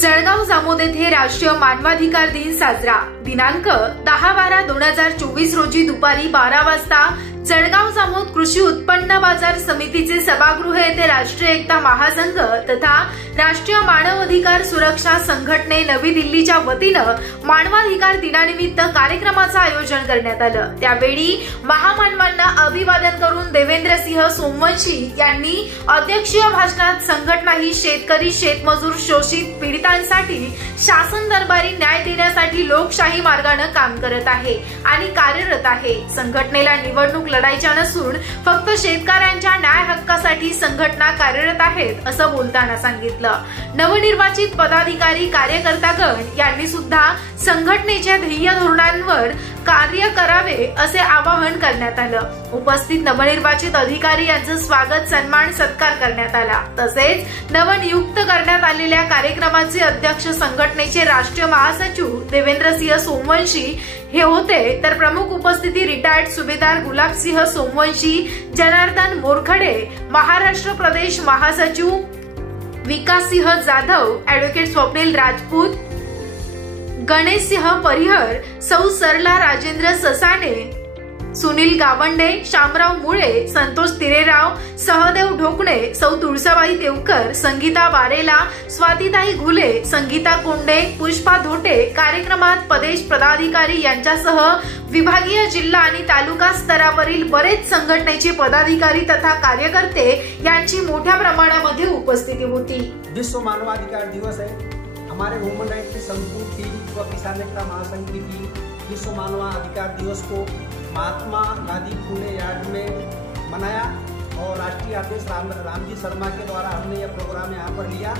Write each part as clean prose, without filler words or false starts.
जळगाव जामोद येथे राष्ट्रीय मानवाधिकार दिन साजरा। दिनांक 10/12/2024 रोजी दुपारी 12 वाजता जळगाव जामोद कृषी उत्पन्न बाजार समितीचे सभागृह येथे राष्ट्रीय एकता महासंघ तथा राष्ट्रीय मानव अधिकार सुरक्षा संघटने नवी दिल्लीच्या वतीनं मानवाधिकार दिनानिमित्त कार्यक्रमाचं आयोजन करण्यात आलं। त्यावेळी महामानवांना अभिवादन करून देवेंद्रसिंह सोमवंशी यांनी अध्यक्षीय भाषणात संघटना ही शेतकरी, शेतमजूर, शोषित पीडितांसाठी शासन दरबारी न्याय देण्यासाठी लोकशाही मार्गाने काम करत आहे आणि कार्यरत आहे। संघटनेला निवडणूक लढायच्या नसून फक्त शेतकऱ्यांच्या न्याय हक्कासाठी संघटना कार्यरत आहेत असं बोलताना सांगितलं। नवनिर्वाचित पदाधिकारी, कार्यकर्तागण यांनी सुद्धा संघटनेच्या ध्येय धोरणांवर कार्य करावे असे आवाहन करण्यात आलं। उपस्थित नवनिर्वाचित अधिकारी यांचं स्वागत, सन्मान, सत्कार करण्यात आला। तसेच नवनियुक्त करण्यात आलेल्या कार्यक्रमाचे अध्यक्ष संघटनेचे राष्ट्रीय महासचिव देवेंद्रसिंह सोमवंशी हे होते, तर प्रमुख उपस्थिती रिटायर्ड सुभेदार गुलाबसिंह सोमवंशी, जनार्दन मोरखडे, महाराष्ट्र प्रदेश महासचिव विकाससिंह जाधव, ऍडव्होकेट स्वप्नील राजपूत, गणेशसिंह परिहर, सौ सरला राजेंद्र ससाने, सुनील गावंडे, शामराव मुळे, संतोष तिरेराव, सहदेव ढोकणे, सौ तुळसाबाई देवकर, संगीता वारेला, स्वातीताई घुले, संगीता कोंडे, पुष्पा धोटे कार्यक्रमात प्रदेश पदाधिकारी यांच्यासह विभागीय, जिल्हा आणि तालुका स्तरावरील बरेच संघटनेचे पदाधिकारी तथा कार्यकर्ते यांची मोठ्या प्रमाणामध्ये उपस्थिती होती। विश्व मानवाधिकार दिवस है। हमारे ह्यूमन राइट की संपूर्ण टीम व किसान एकता महासंघ की टीम विश्व मानवाधिकार दिवस को महात्मा गांधी पुणे यार्ड में मनाया और राष्ट्रीय अध्यक्ष रामजी शर्मा के द्वारा हमने यह प्रोग्राम यहाँ पर लिया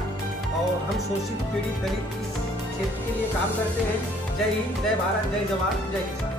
और हम शोषित, पीड़ित, दलित इस क्षेत्र के लिए काम करते हैं। जय हिंद, जय भारत, जय जवान, जय किसान।